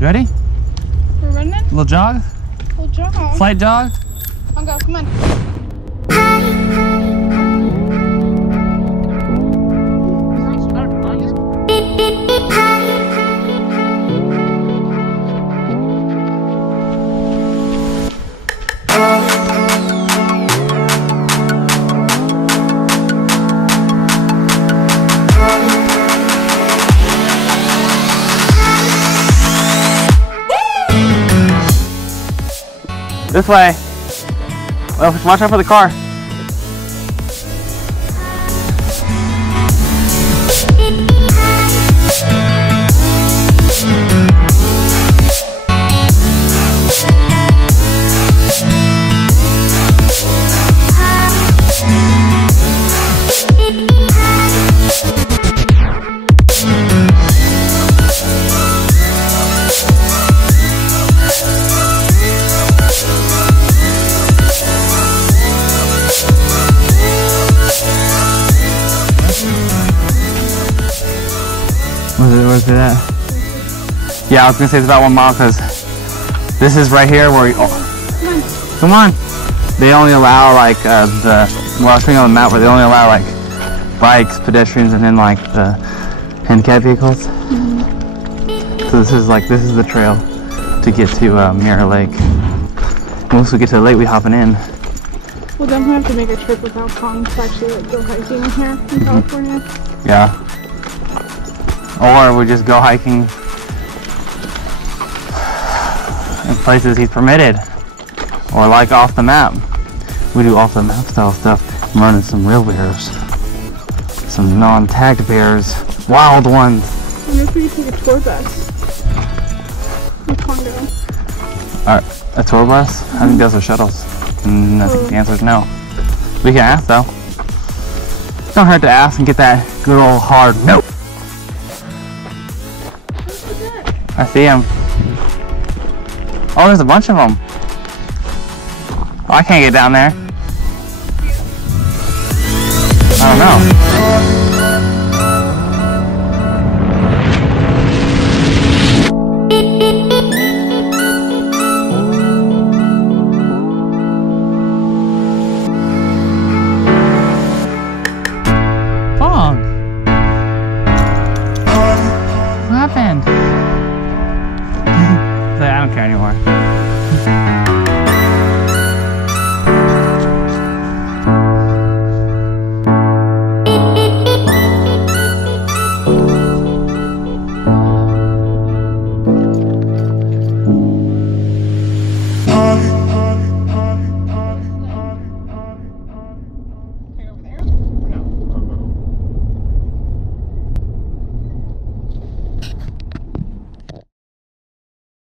You ready? We're running? Little jog? Little jog. Slight jog? I'll go, come on. This way. Well, watch out for the car. Where's it at? Yeah, I was gonna say it's about 1 mile because this is right here where come on. They only allow like well, I was showing on the map where they only allow like bikes, pedestrians, and then like the handicap vehicles. So this is the trail to get to Mirror Lake. Once we get to the lake, we hopping in. We'll definitely have to make a trip without Kong to actually like go hiking here in California. Yeah. Or we just go hiking in places he's permitted. Or like off the map. We do off the map style stuff. I'm running some real bears. Some non-tagged bears. Wild ones. I wonder if we could take a tour bus. With Kong go. Alright, a tour bus? I think those are shuttles. And I think the answer is no. We can ask though. Don't hurt to ask and get that good old hard nope. I see him. Oh, there's a bunch of them. Oh, I can't get down there. I don't know.